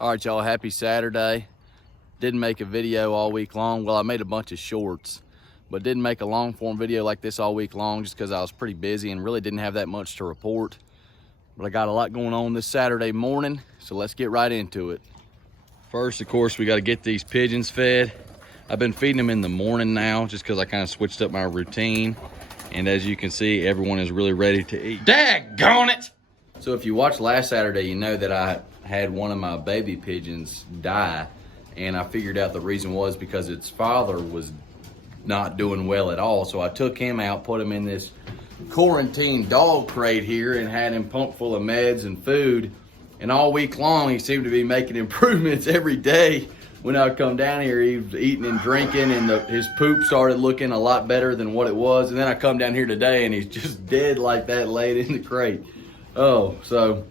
All right, y'all, happy Saturday. Didn't make a video all week long. Well, I made a bunch of shorts, but didn't make a long form video like this all week long just because I was pretty busy and really didn't have that much to report. But I got a lot going on this Saturday morning, so let's get right into it. First, of course, we got to get these pigeons fed. I've been feeding them in the morning now just because I kind of switched up my routine. And as you can see, everyone is really ready to eat. Daggone it! So if you watched last Saturday, you know that I had one of my baby pigeons die, and I figured out the reason was because its father was not doing well at all. So I took him out, put him in this quarantine dog crate here, and had him pumped full of meds and food. And all week long, he seemed to be making improvements every day. When I would come down here, he was eating and drinking, and his poop started looking a lot better than what it was. And then I come down here today, and he's just dead like that, laid in the crate. Oh, so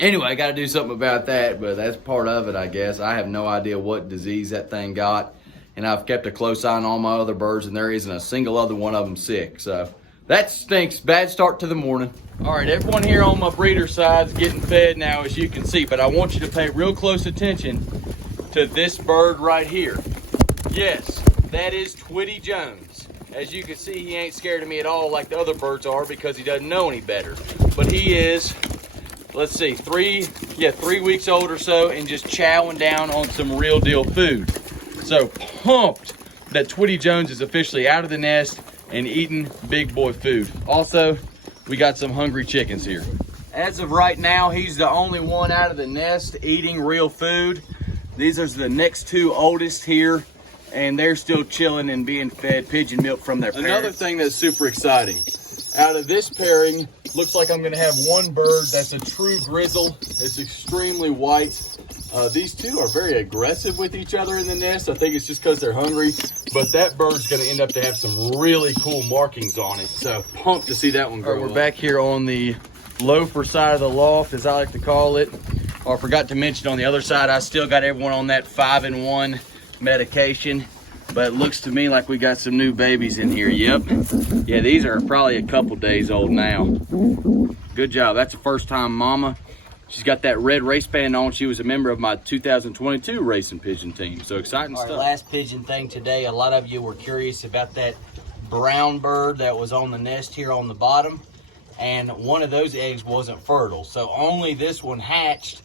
anyway, I got to do something about that, but that's part of it, I guess. I have no idea what disease that thing got, and I've kept a close eye on all my other birds, and there isn't a single other one of them sick. So that stinks. Bad start to the morning. All right, everyone here on my breeder side is getting fed now, as you can see, but I want you to pay real close attention to this bird right here. Yes, that is Twitty Jones. As you can see, he ain't scared of me at all like the other birds are because he doesn't know any better. But he is, let's see, 3 weeks old or so, and just chowing down on some real deal food. So pumped that Twitty Jones is officially out of the nest and eating big boy food. Also, we got some hungry chickens here. As of right now, he's the only one out of the nest eating real food. These are the next two oldest here, and they're still chilling and being fed pigeon milk from their parents. Another thing that's super exciting, out of this pairing, looks like I'm gonna have one bird that's a true grizzle. It's extremely white. These two are very aggressive with each other in the nest. I think it's just because they're hungry, but that bird's gonna end up to have some really cool markings on it. So pumped to see that one grow. All right, we're back here on the loafer side of the loft, as I like to call it. I forgot to mention on the other side, I still got everyone on that 5-in-1 medication, but it looks to me like we got some new babies in here. Yep. Yeah, these are probably a couple days old now. Good job. That's a first time mama. She's got that red race band on. She was a member of my 2022 racing pigeon team. So exciting stuff. Our last pigeon thing today, a lot of you were curious about that brown bird that was on the nest here on the bottom. And one of those eggs wasn't fertile. So only this one hatched,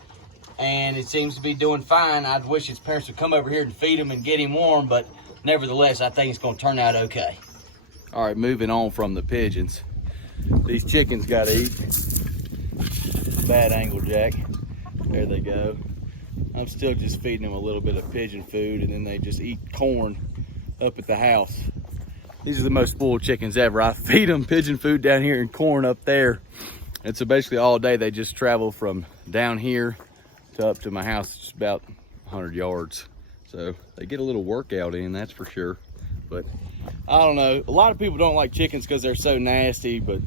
and it seems to be doing fine. I'd wish its parents would come over here and feed him and get him warm, but nevertheless, I think it's gonna turn out okay. All right, moving on from the pigeons. These chickens gotta eat. Bad angle, Jack. There they go. I'm still just feeding them a little bit of pigeon food, and then they just eat corn up at the house. These are the most spoiled chickens ever. I feed them pigeon food down here and corn up there. And so basically all day they just travel from down here to up to my house, just about 100 yards. So they get a little workout in, that's for sure. But I don't know, a lot of people don't like chickens because they're so nasty, but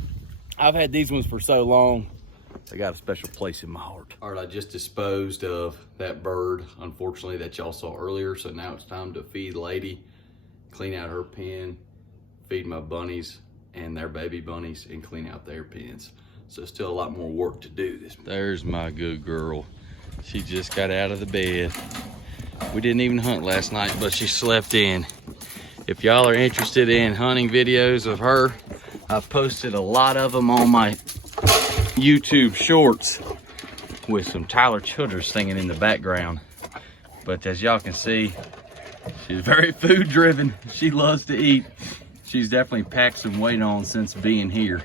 I've had these ones for so long, they got a special place in my heart. All right, I just disposed of that bird, unfortunately, that y'all saw earlier. So now it's time to feed Lady, clean out her pen, feed my bunnies and their baby bunnies, and clean out their pens. So still a lot more work to do. There's my good girl. She just got out of the bed. We didn't even hunt last night, but she slept in. If y'all are interested in hunting videos of her, I've posted a lot of them on my YouTube shorts with some Tyler Childers singing in the background. But as y'all can see, she's very food driven. She loves to eat. She's definitely packed some weight on since being here.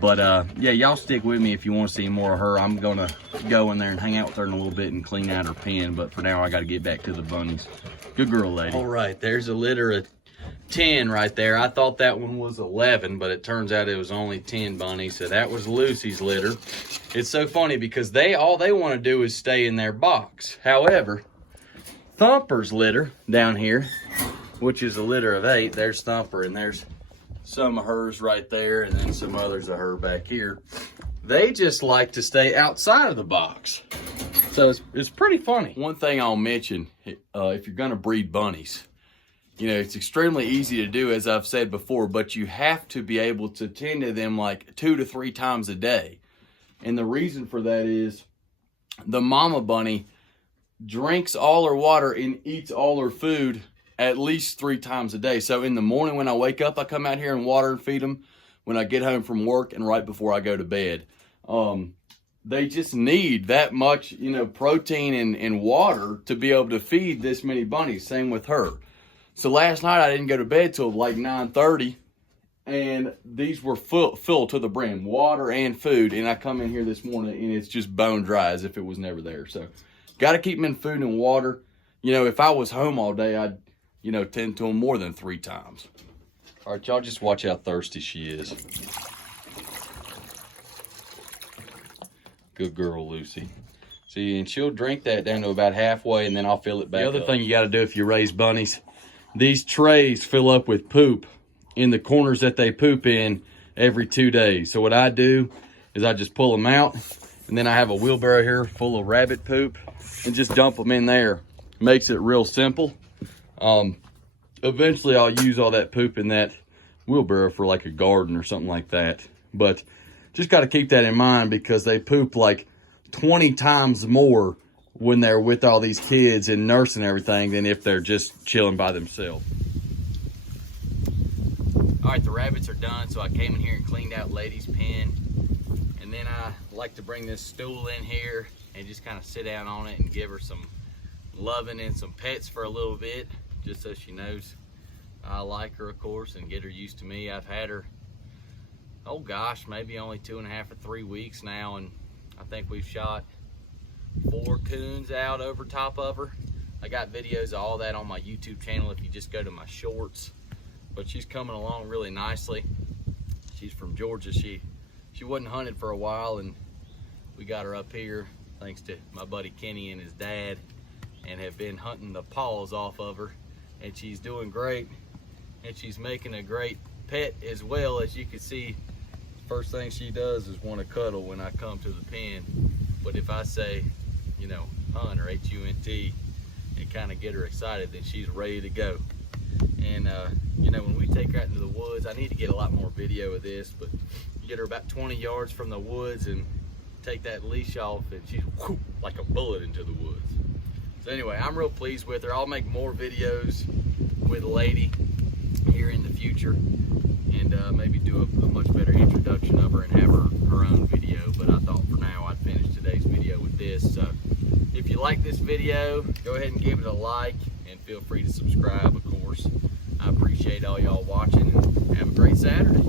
But yeah, y'all stick with me if you want to see more of her. I'm gonna go in there and hang out with her in a little bit and clean out her pen. But for now, I gotta get back to the bunnies. Good girl, Lady. All right, there's a litter of 10 right there. I thought that one was 11, but it turns out it was only 10 bunnies. So that was Lucy's litter. It's so funny because all they want to do is stay in their box. However, Thumper's litter down here, which is a litter of 8. There's Thumper, and there's some of hers right there, and then some others of her back here. They just like to stay outside of the box. So it's pretty funny. One thing I'll mention, if you're gonna breed bunnies, you know, it's extremely easy to do, as I've said before, but you have to be able to tend to them like 2 to 3 times a day. And the reason for that is the mama bunny drinks all her water and eats all her food at least 3 times a day. So in the morning when I wake up, I come out here and water and feed them. When I get home from work and right before I go to bed. They just need that much, you know, protein and water to be able to feed this many bunnies. Same with her. So last night I didn't go to bed till like 9:30, and these were full to the brim, water and food. And I come in here this morning and it's just bone dry as if it was never there. So got to keep them in food and water. You know, if I was home all day, I'd, you know, tend to them more than 3 times. All right, y'all, just watch how thirsty she is. Good girl, Lucy. See, and she'll drink that down to about halfway, and then I'll fill it back up. The other thing you got to do if you raise bunnies, these trays fill up with poop in the corners that they poop in every 2 days. So what I do is I just pull them out, and then I have a wheelbarrow here full of rabbit poop, and just dump them in there. Makes it real simple. Eventually I'll use all that poop in that wheelbarrow for like a garden or something like that. But just got to keep that in mind because they poop like 20 times more when they're with all these kids and nursing everything than if they're just chilling by themselves. All right, the rabbits are done, so I came in here and cleaned out Lady's pen. And then I like to bring this stool in here and just kind of sit down on it and give her some loving and some pets for a little bit, just so she knows I like her, of course, and get her used to me. I've had her, oh gosh, maybe only 2.5 or 3 weeks now, and I think we've shot 4 coons out over top of her. I got videos of all that on my YouTube channel if you just go to my shorts. But she's coming along really nicely. She's from Georgia. She wasn't hunted for a while, and we got her up here thanks to my buddy Kenny and his dad, and have been hunting the paws off of her, and she's doing great, and she's making a great pet as well. As you can see, first thing she does is want to cuddle when I come to the pen. But if I say, you know, hunt or H-U-N-T and kind of get her excited, then she's ready to go. And you know, when we take her out into the woods, I need to get a lot more video of this, but get her about 20 yards from the woods and take that leash off, and she's whoop, like a bullet into the woods. So anyway, I'm real pleased with her. I'll make more videos with Lady here in the future, and maybe do a much better introduction of her and have her own video. But I thought for now I'd finish today's video with this. So if you like this video, go ahead and give it a like, and feel free to subscribe, of course. I appreciate all y'all watching, and have a great Saturday.